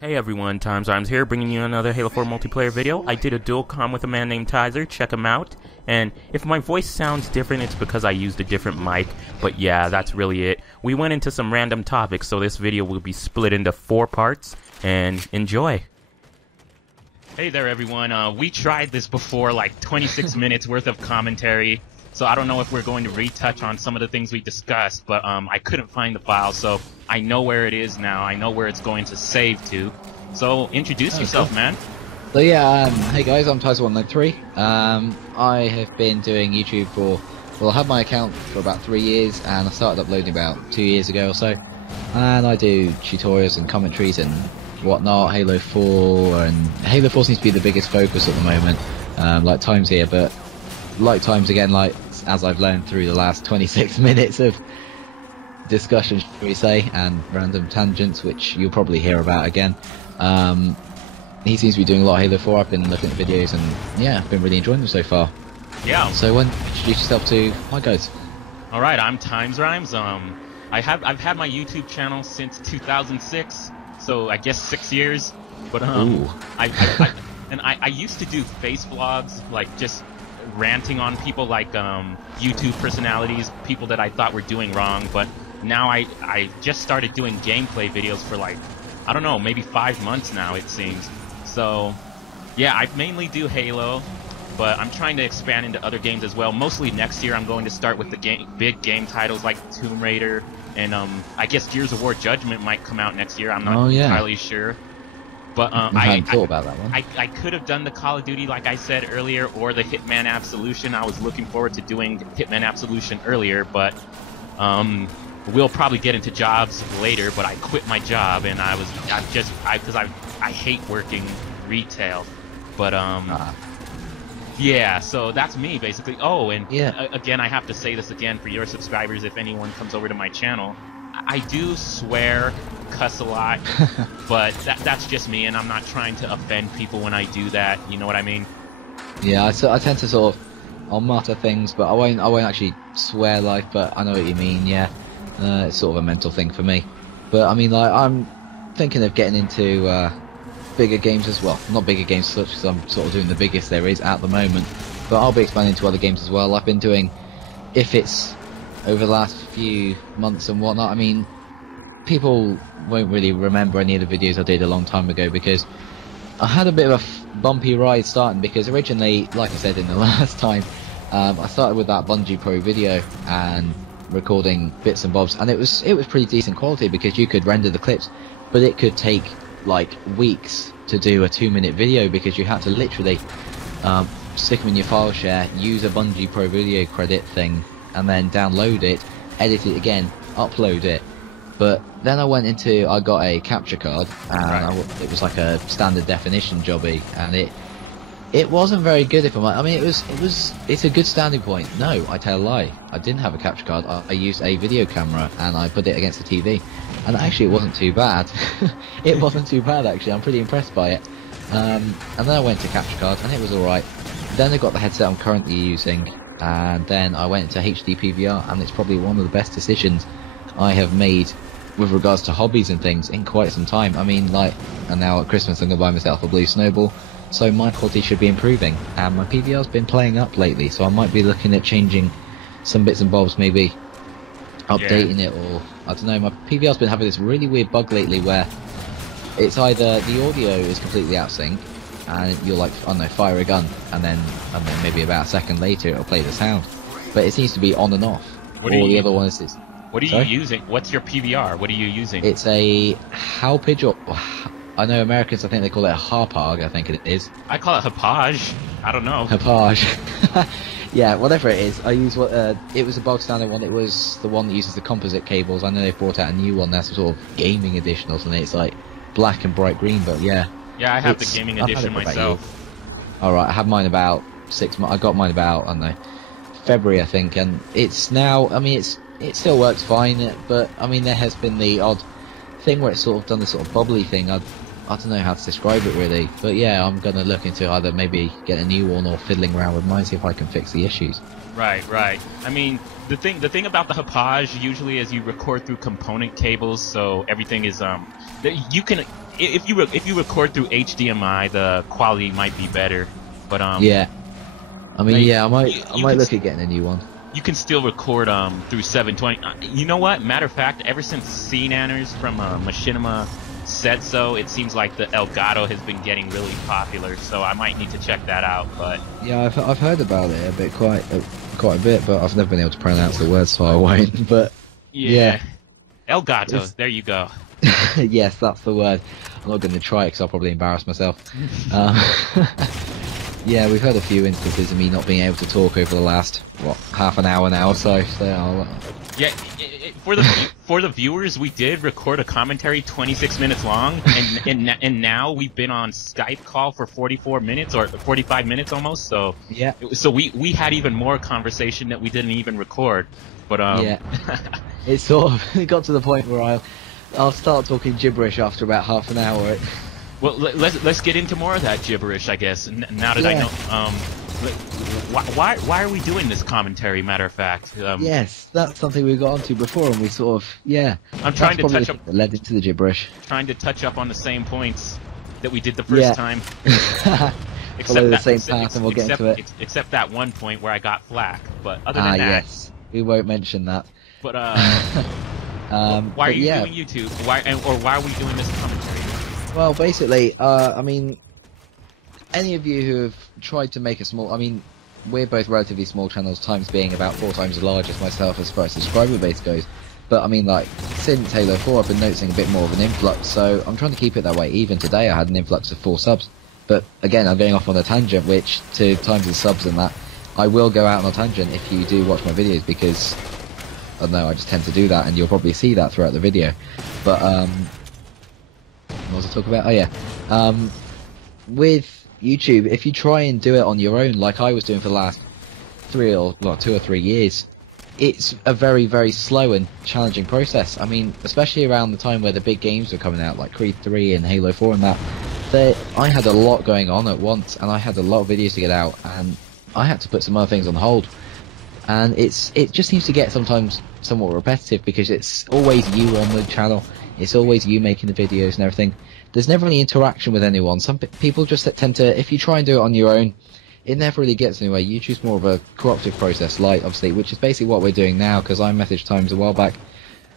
Hey everyone, Tyzer193 here, bringing you another Halo 4 multiplayer video. I did a dual comm with a man named Tyzer, check him out. And if my voice sounds different, it's because I used a different mic. But yeah, that's really it. We went into some random topics, so this video will be split into 4 parts. And enjoy! Hey there everyone, we tried this before, like 26 minutes worth of commentary. So I don't know if we're going to retouch on some of the things we discussed, but I couldn't find the file, so I know where it is now. I know where it's going to save to. So introduce yourself, man. So yeah, hey guys, I'm Tyzer193. I have been doing YouTube for, well, I have my account for about 3 years, and I started uploading about 2 years ago or so. And I do tutorials and commentaries and whatnot, Halo 4, and Halo 4 seems to be the biggest focus at the moment, like times here, but like times again, like as I've learned through the last 26 minutes of discussion, shall we say, and random tangents, which you'll probably hear about again. He seems to be doing a lot of Halo 4. I've been looking at videos, and yeah, I've been really enjoying them so far. Yeah. So when introduce yourself to my guys. All right, I'm Tyzer193. I've had my YouTube channel since 2006, so I guess 6 years. But I used to do face vlogs, like just ranting on people, like YouTube personalities, people that I thought were doing wrong. But now I just started doing gameplay videos for, like, I don't know, maybe 5 months now, it seems. So yeah, I mainly do Halo, but I'm trying to expand into other games as well. Mostly next year I'm going to start with the big game titles like Tomb Raider, and I guess Gears of War Judgment might come out next year. I'm not entirely sure. But I hadn't thought about that one. I could have done the Call of Duty, like I said earlier, or the Hitman Absolution. I was looking forward to doing Hitman Absolution earlier, but we'll probably get into jobs later. But I quit my job, and because I hate working retail. But yeah, so that's me basically. Oh, and again, I have to say this again for your subscribers, if anyone comes over to my channel, I do swear, cuss a lot, but that's just me, and I'm not trying to offend people when I do that. You know what I mean? Yeah, I tend to sort of, I'll mutter things, but I won't actually swear like. But I know what you mean. Yeah, it's sort of a mental thing for me. But I mean, like, I'm thinking of getting into bigger games as well. Not bigger games such, because I'm sort of doing the biggest there is at the moment. But I'll be expanding to other games as well. I've been doing, if it's over the last few months and whatnot, I mean, people won't really remember any of the videos I did a long time ago, because I had a bit of a bumpy ride starting, because originally, like I said in the last time, I started with that Bungie Pro video and recording bits and bobs, and it was pretty decent quality, because you could render the clips, but it could take like weeks to do a 2-minute video, because you had to literally stick them in your file share, use a Bungie Pro video credit thing, and then download it, edit it again, upload it. But then I got a capture card, and it was like a standard definition jobby, and it wasn't very good. If I mean, it's a good standing point. No, I tell a lie. I didn't have a capture card. I used a video camera, and I put it against the TV, and actually it wasn't too bad. It wasn't too bad actually. I'm pretty impressed by it. And then I went to capture card, and it was all right. Then I got the headset I'm currently using, and then I went to HD PVR, and it's probably one of the best decisions I have made with regards to hobbies and things in quite some time. I mean, like, and now at Christmas I'm going to buy myself a blue snowball, so my quality should be improving, and my PVR's been playing up lately, so I might be looking at changing some bits and bobs, maybe updating it, or I don't know. My PVR's been having this really weird bug lately where it's either the audio is completely out of sync, and you're like, I don't know, fire a gun, and then maybe about a second later it'll play the sound, but it seems to be on and off. What are you using? What's your PVR? What are you using? It's a Halpage, or I know Americans, I think they call it a Harpag, I think it is. I call it Hapage. I don't know. Hapage. Yeah, whatever it is. I use it was a bog standard one. It was the one that uses the composite cables. I know they've brought out a new one that's sort of gaming edition or something. It's like black and bright green, but yeah. Yeah, I have the gaming edition myself. Alright, I have mine about 6 months. I got mine about, I don't know, February I think, and it's now, I mean, it still works fine, but I mean, there has been the odd thing where it's sort of done this sort of bubbly thing. I don't know how to describe it really, but yeah, I'm gonna look into either maybe get a new one or fiddling around with mine, see if I can fix the issues. Right. I mean, the thing about the Hapage usually is you record through component cables, so everything is if you record through HDMI, the quality might be better. But Yeah. I mean, like, yeah, I might can look at getting a new one. you can still record through 720. You know what? Matter of fact, ever since CNanners from Machinima said so, it seems like the Elgato has been getting really popular. So I might need to check that out. But Yeah, I've heard about it a bit, quite a bit, but I've never been able to pronounce the words, so I won't. But yeah. Elgato, there you go. yes, that's the word. I'm not going to try it because I'll probably embarrass myself. Yeah, we've had a few instances of me not being able to talk over the last half an hour now or so. So Yeah, for the viewers, we did record a commentary 26 minutes long, and now we've been on Skype call for 44 minutes or 45 minutes almost. So yeah, so we had even more conversation that we didn't even record. But yeah, it sort of it got to the point where I'll start talking gibberish after about half an hour. Well, let's get into more of that gibberish, I guess. Now that I know, why are we doing this commentary? Matter of fact, yes, that's something we got onto before, and we sort of I'm trying to touch up. That led into the gibberish. Trying to touch up on the same points that we did the first time. Follow the same path, and we'll get into it. Except that one point where I got flack, but other than that, yes, we won't mention that. But why are you doing YouTube? Why are we doing this commentary? Well, basically, I mean, any of you who have tried to make a small, I mean, we're both relatively small channels, Times being about 4 times as large as myself as far as subscriber base goes. But I mean, like, since Halo 4, I've been noticing a bit more of an influx, so I'm trying to keep it that way. Even today, I had an influx of 4 subs. But again, I'm going off on a tangent, which to times the subs and that, I will go out on a tangent if you do watch my videos, because I don't know, I just tend to do that, and you'll probably see that throughout the video. But what was I talking about? Oh yeah, with YouTube, if you try and do it on your own, like I was doing for the last 2 or 3 years, it's a very, very slow and challenging process. I mean, especially around the time where the big games were coming out, like Creed 3 and Halo 4 and that, I had a lot going on at once, and I had a lot of videos to get out, and I had to put some other things on hold. And it just seems to get sometimes somewhat repetitive, because it's always you on the channel, it's always you making the videos and everything. There's never any interaction with anyone. Some people just tend to, if you try and do it on your own, it never really gets anywhere. You choose more of a cooperative process, like, obviously, which is basically what we're doing now, because I messaged Times a while back,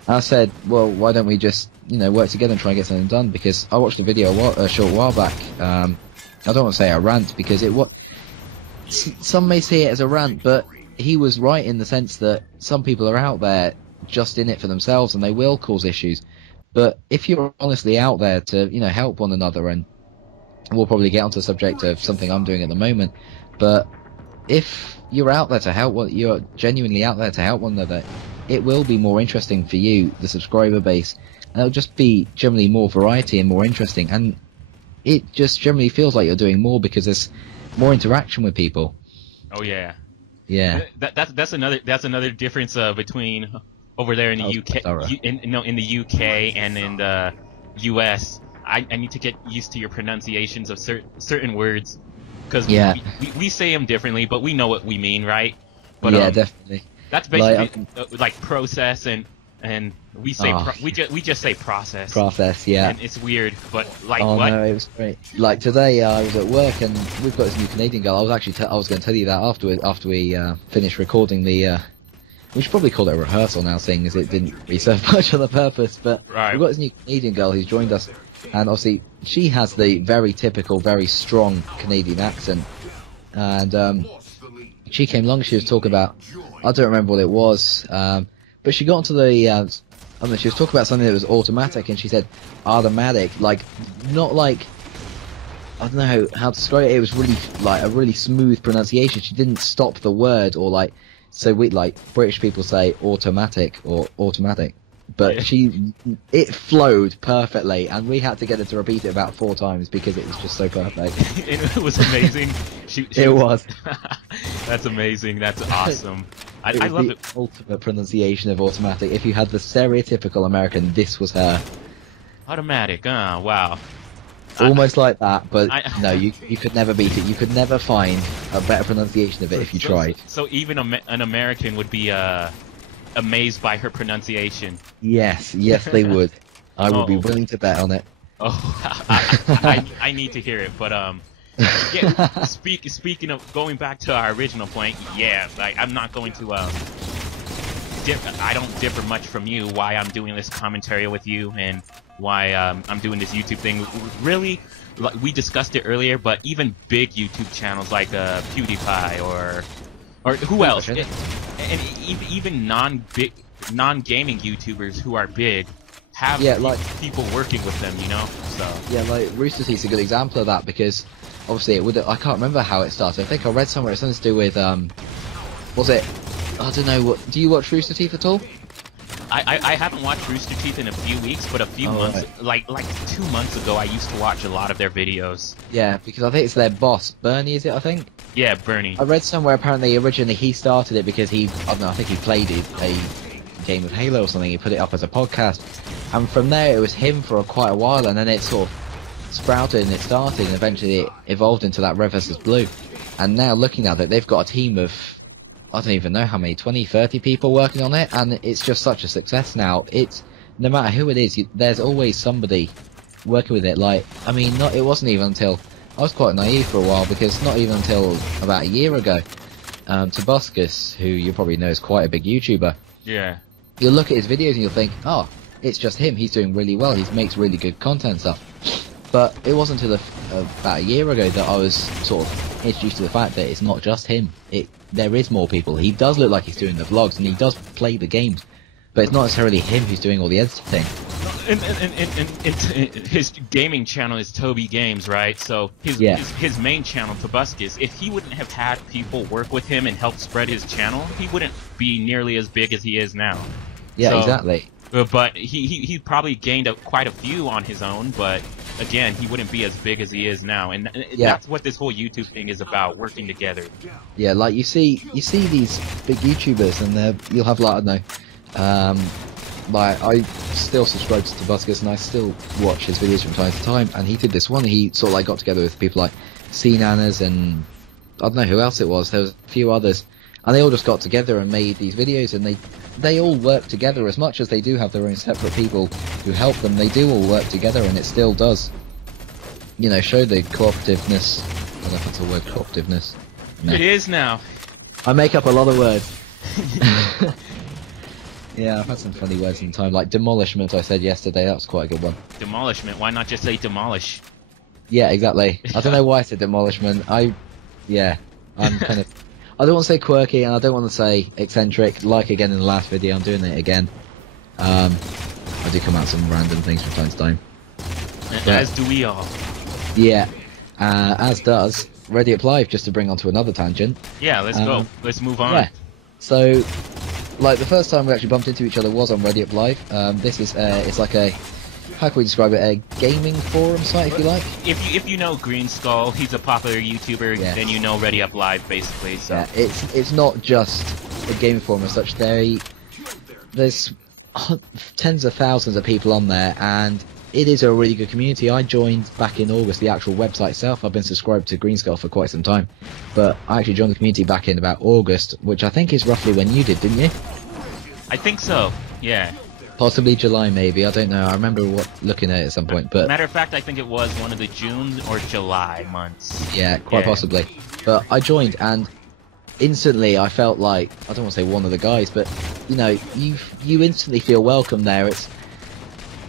and I said, well, why don't we just, work together and try and get something done, because I watched a video a short while back, I don't want to say a rant, because some may see it as a rant, but he was right in the sense that some people are out there just in it for themselves, and they will cause issues. But if you're honestly out there to, help one another, and we'll probably get onto the subject of something I'm doing at the moment, but if you're out there to help, you're genuinely out there to help one another, it will be more interesting for you, the subscriber base, and it'll just be generally more variety and more interesting, and it just generally feels like you're doing more because there's more interaction with people. Oh yeah. Yeah. That's another difference between over there in the UK, in the UK and in the US. I need to get used to your pronunciations of certain words, because we say them differently, but we know what we mean, right? But, yeah, definitely. That's basically like process, and we say we just say process. Process, yeah. And it's weird, but like what? what? No, it was great. Like today, I was at work, and we've got this new Canadian girl. I was actually I was going to tell you that after we finished recording the. We should probably call it a rehearsal now, seeing as it didn't really serve much of the purpose. But right. We've got this new Canadian girl who's joined us, and obviously she has the very typical, very strong Canadian accent. And she came along. She was talking about, I don't remember what it was, but she got into the. I mean, she was talking about something that was automatic, and she said automatic, like not like. I don't know how to describe it. It was really like a really smooth pronunciation. She didn't stop the word or like. So we like British people say automatic or automatic, but it flowed perfectly, and we had to get her to repeat it about 4 times because it was just so perfect. It was amazing. It was. That's amazing. That's awesome. I love it. Ultimate pronunciation of automatic. If you had the stereotypical American, this was her. Automatic. Wow. Almost like that, but no, you could never beat it. You could never find a better pronunciation of it if you tried. So even an American would be amazed by her pronunciation. Yes, they would. I would be willing to bet on it. Oh, I need to hear it, but yeah. Speaking of going back to our original point, yeah, like I'm not going to I don't differ much from you. Why I'm doing this commentary with you and why I'm doing this YouTube thing. Really, like, we discussed it earlier, but even big YouTube channels like PewDiePie or who else, and even non-gaming YouTubers who are big have people working with them, you know. So yeah, like Rooster Teeth's a good example of that, because obviously I can't remember how it started. I think I read somewhere it's something to do with was it? I don't know. What do you watch Rooster Teeth at all? I haven't watched Rooster Teeth in a few weeks, but a few months, right. like 2 months ago, I used to watch a lot of their videos. Yeah, because I think it's their boss, Bernie, is it? I think. Yeah, Bernie. I read somewhere apparently originally he started it because I don't know, I think he played a game of Halo or something. He put it up as a podcast, and from there it was him for quite a while, and then it sort of sprouted and it started, and eventually it evolved into that Red vs Blue. And now looking at it, they've got a team of, I don't even know how many, 20, 30 people working on it, and it's just such a success now. It's, no matter who it is, there's always somebody working with it. Like, I mean, it wasn't even until, I was quite naive for a while, because not even until about a year ago, Tobuscus, who you probably know is quite a big YouTuber, yeah, you'll look at his videos and you'll think, oh, it's just him, he's doing really well, he makes really good content stuff. But it wasn't until about a year ago that I was sort of introduced to the fact that it's not just him. There is more people. He does look like he's doing the vlogs, and he does play the games, but it's not necessarily him who's doing all the editing. And his gaming channel is Toby Games, right? So his main channel, Tobuscus, if he wouldn't have had people work with him and help spread his channel, he wouldn't be nearly as big as he is now. Yeah, so, exactly. But he probably gained quite a few on his own, but again, he wouldn't be as big as he is now, and that's what this whole YouTube thing is about, working together. Yeah, like you see these big YouTubers, and you'll have like, I don't know, like I still subscribe to Tobuscus, and I still watch his videos from time to time, and he did this one, he sort of like got together with people like C-Nanas and I don't know who else it was, there was a few others, and they all just got together and made these videos, and they all work together. As much as they do have their own separate people who help them, they do all work together, and it still does, you know, show the cooperativeness. I don't know if that's a word, cooperativeness. No. It is now. I make up a lot of words. Yeah, I've had some funny words in time, like demolishment I said yesterday, that was quite a good one. Demolishment, why not just say demolish? Yeah, exactly. I don't know why I said demolishment. I'm kind of, I don't want to say quirky, and I don't want to say eccentric, like again in the last video, I'm doing it again. I do come out some random things from time to time. As do we all. Yeah, as does Ready Up Live, just to bring on to another tangent. Yeah, let's go. Let's move on. Yeah. So, like, the first time we actually bumped into each other was on Ready Up Live. This is, it's like a, how can we describe it, a gaming forum site, if you like? If you know Green Skull, he's a popular YouTuber, then you know Ready Up Live, basically. So. Yeah, it's not just a gaming forum as such. There's tens of thousands of people on there, and it is a really good community. I joined back in August, the actual website itself. I've been subscribed to Green Skull for quite some time, but I actually joined the community back in about August, which I think is roughly when you did, didn't you? I think so, yeah. Possibly July, maybe. I don't know. I remember looking at it at some point, but matter of fact, I think it was one of the June or July months. Yeah, quite possibly. But I joined, and instantly I felt like, I don't want to say one of the guys, but you know, you instantly feel welcome there.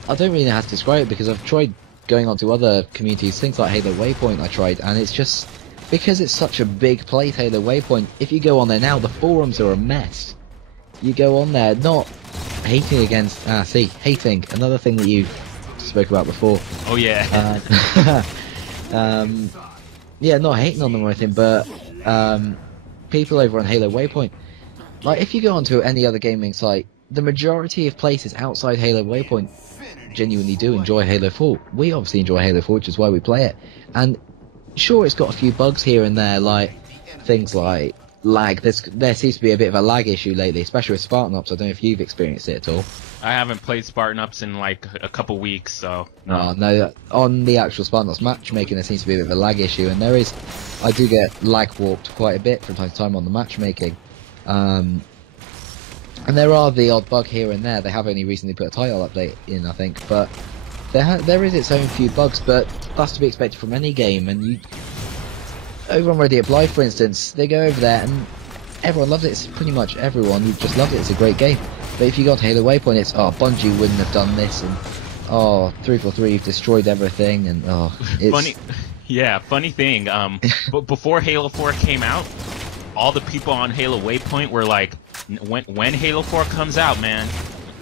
I don't really know how to describe it, because I've tried going on to other communities, things like Halo Waypoint I tried, and it's just, because it's such a big place, Halo Waypoint, if you go on there now, the forums are a mess. You go on there, not hating against, hating, another thing that you spoke about before. Oh yeah. Yeah, not hating on them or anything, but people over on Halo Waypoint, like, if you go onto any other gaming site, the majority of places outside Halo Waypoint genuinely do enjoy Halo 4. We obviously enjoy Halo 4, which is why we play it. And sure, it's got a few bugs here and there, like things like lag. There seems to be a bit of a lag issue lately, especially with Spartan Ops. I don't know if you've experienced it at all. I haven't played Spartan Ops in like a couple weeks, so... No, on the actual Spartan Ops matchmaking there seems to be a bit of a lag issue, and I do get lag warped quite a bit from time to time on the matchmaking. And there are the odd bug here and there. They have only recently put a title update in, I think, but there is its own few bugs, but that's to be expected from any game. And you, over on Ready Apply, for instance, they go over there and everyone loves it. It's pretty much everyone who just loves it. It's a great game. But if you go to Halo Waypoint, it's Bungie wouldn't have done this, and 343 you've destroyed everything, and it's funny. Yeah, funny thing. But before Halo 4 came out, all the people on Halo Waypoint were like, when Halo 4 comes out, man,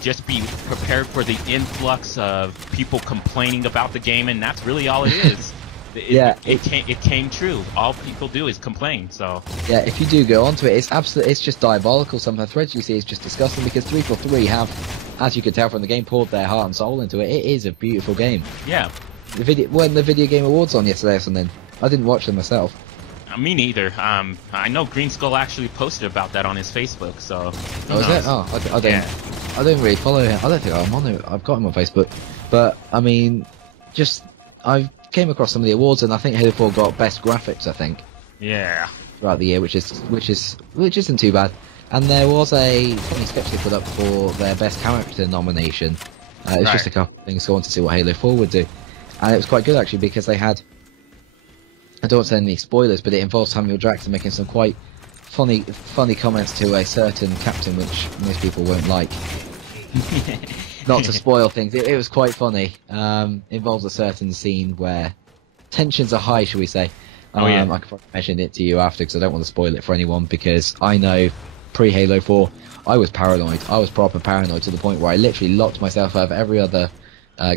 just be prepared for the influx of people complaining about the game, and that's really all it is. It came true. All people do is complain. So yeah, if you do go onto it, it's just diabolical. Some of the threads you see is just disgusting, because 343 have, as you could tell from the game, poured their heart and soul into it. It is a beautiful game. Yeah. When the Video Game Awards on yesterday or something, I didn't watch them myself. Me neither. I know Green Skull actually posted about that on his Facebook. So. Oh, is it? Oh, I don't. Yeah. I don't really follow him. I don't think I'm on it. I've got him on Facebook, but I mean, I came across some of the awards, and I think Halo 4 got best graphics. I think. Yeah. Throughout the year, which isn't too bad. And there was a funny sketch they put up for their best character nomination. It was just a couple of things going to see what Halo 4 would do. And it was quite good, actually, because they had, I don't want to say any spoilers, but it involves Samuel Jackson making some quite funny comments to a certain captain, which most people won't like. Not to spoil things, it was quite funny. Involves a certain scene where tensions are high, shall we say. I could probably mention it to you after, because I don't want to spoil it for anyone, because I know pre-Halo 4, I was paranoid. I was proper paranoid to the point where I literally locked myself out of every other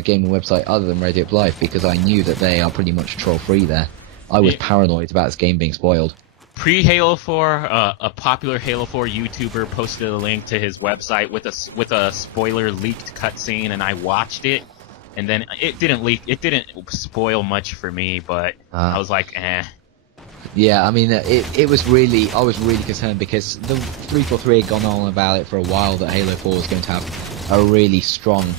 gaming website other than Radio Live, because I knew that they are pretty much troll-free there. I was paranoid about this game being spoiled. Pre-Halo 4, a popular Halo 4 YouTuber posted a link to his website with a spoiler-leaked cutscene, and I watched it, and then it didn't spoil much for me, but I was like, eh. Yeah, I mean, I was really concerned, because the 343 had gone on about it for a while, that Halo 4 was going to have a really strong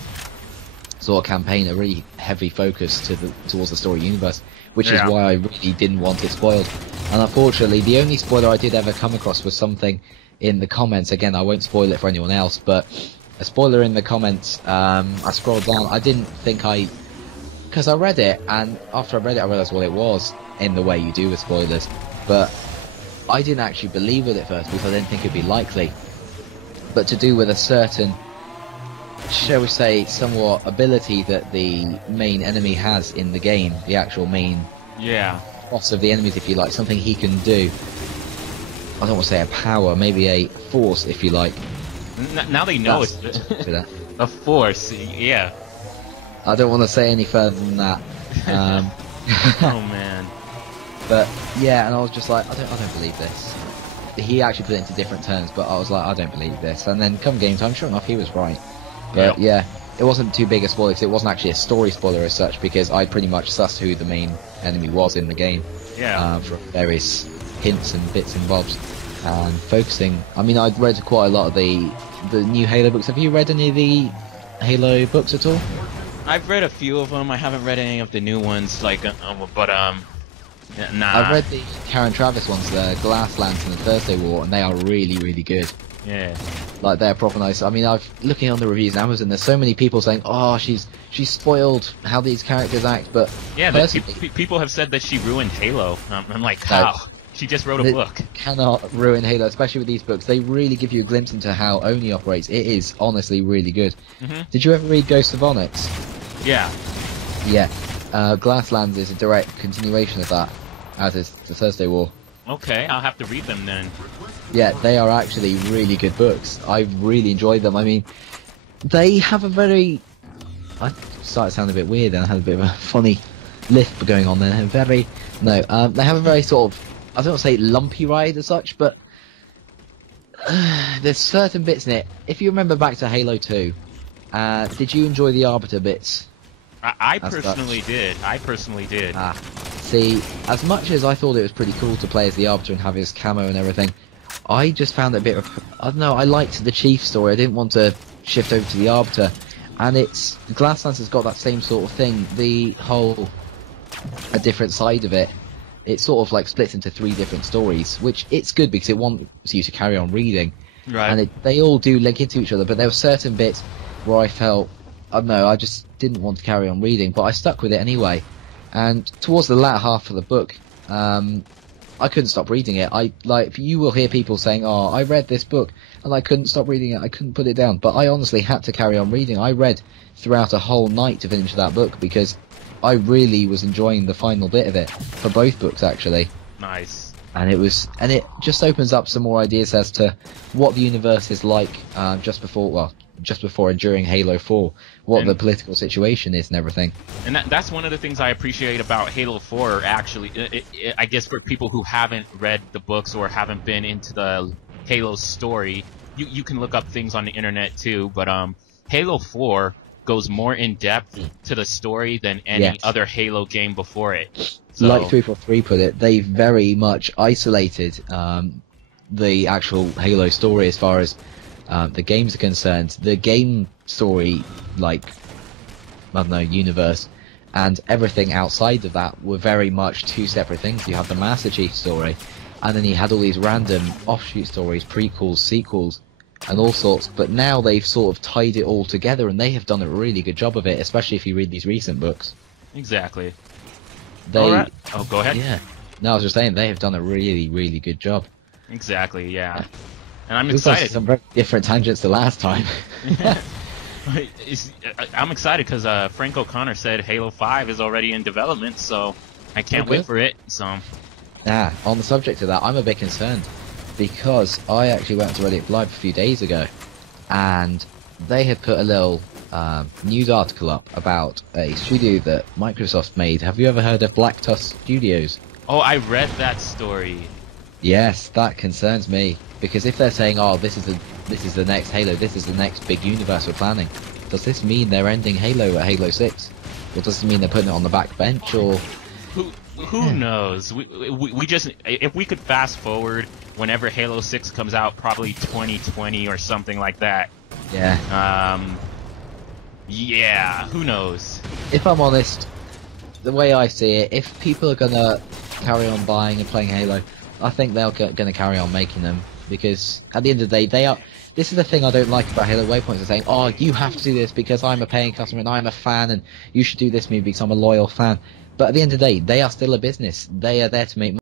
sort of campaign, a really heavy focus towards the story universe, which is why I really didn't want it spoiled. And unfortunately, the only spoiler I did ever come across was something in the comments. Again, I won't spoil it for anyone else, but a spoiler in the comments. I scrolled down. I didn't think because I read it, and after I read it, I realised what it was, in the way you do with spoilers. But I didn't actually believe it at first, because I didn't think it'd be likely. But to do with a certain, shall we say, somewhat ability that the main enemy has in the game, the actual main boss of the enemies, if you like, something he can do. I don't want to say a power, maybe a force, if you like. Now they know it's a force, yeah. I don't want to say any further than that. Oh man. But yeah, and I was just like, I don't believe this. He actually put it into different terms, but I was like, I don't believe this. And then come game time, sure enough, he was right. But yeah, it wasn't too big a spoiler, because it wasn't actually a story spoiler as such, because I pretty much sussed who the main enemy was in the game. Yeah. From various hints and bits and bobs. And focusing, I mean, I'd read quite a lot of the new Halo books. Have you read any of the Halo books at all? I've read a few of them. I haven't read any of the new ones, nah. I've read the Karen Travis ones, the Glass Lantern and the Thursday War, and they are really, really good. Yeah. Like, they're proper nice. I mean, looking on the reviews on Amazon, there's so many people saying, oh, she's spoiled how these characters act, but yeah, people have said that she ruined Halo. I'm like, how? She just wrote a book. Cannot ruin Halo, especially with these books. They really give you a glimpse into how Oni operates. It is honestly really good. Did you ever read Ghost of Onyx? Yeah. Yeah. Glasslands is a direct continuation of that, as is the Thursday War. Okay, I'll have to read them then. Yeah, they are actually really good books. I really enjoyed them. I mean, they have a very... I started to sound a bit weird, and I had a bit of a funny lisp going on there. They have a very sort of, I don't want to say lumpy ride as such, but there's certain bits in it. If you remember back to Halo 2, did you enjoy the Arbiter bits? I personally did. See, as much as I thought it was pretty cool to play as the Arbiter and have his camo and everything, I just found it a bit of, I don't know, I liked the Chief story. I didn't want to shift over to the Arbiter. And Glasslands has got that same sort of thing, the whole, a different side of it. It sort of like splits into 3 different stories, which it's good because it wants you to carry on reading. Right. And they all do link into each other, but there were certain bits where I felt I don't know, I just didn't want to carry on reading, but I stuck with it anyway. And towards the latter half of the book, I couldn't stop reading it. You will hear people saying, "Oh, I read this book and I couldn't stop reading it. I couldn't put it down." But I honestly had to carry on reading. I read throughout a whole night to finish that book because I really was enjoying the final bit of it for both books actually. Nice. And it just opens up some more ideas as to what the universe is like just before and during Halo 4, what the political situation is and everything. And that's one of the things I appreciate about Halo 4, actually. I guess for people who haven't read the books or haven't been into the Halo story, you can look up things on the internet too, but Halo 4 goes more in depth to the story than any other Halo game before it. So, like 343 put it, they very much isolated the actual Halo story as far as the games are concerned. The game story, like, I don't know, universe, and everything outside of that were very much two separate things. You had the Master Chief story, and then you had all these random offshoot stories, prequels, sequels, and all sorts. But now they've sort of tied it all together, and they have done a really good job of it, especially if you read these recent books. Exactly. All right. Oh, go ahead. Yeah. No, I was just saying, they have done a really, really good job. Exactly, yeah. And I'm excited. Some very different tangents to last time. I'm excited because Frank O'Connor said Halo 5 is already in development, so I can't wait for it. So, on the subject of that, I'm a bit concerned because I actually went to Reddit Live a few days ago, and they had put a little news article up about a studio that Microsoft made. Have you ever heard of Black Tusk Studios? Oh, I read that story. Yes, that concerns me, because if they're saying, "Oh, this is the next Halo, this is the next big universe we're planning," does this mean they're ending Halo at Halo 6? Or does it mean they're putting it on the back bench, or... Who knows? We just, if we could fast forward whenever Halo 6 comes out, probably 2020 or something like that. Yeah. Yeah, who knows? If I'm honest, the way I see it, if people are gonna carry on buying and playing Halo, I think they're gonna carry on making them, because at the end of the day, they are... This is the thing I don't like about Halo Waypoints, are saying, "Oh, you have to do this because I'm a paying customer and I'm a fan, and you should do this maybe because I'm a loyal fan." But at the end of the day, they are still a business. They are there to make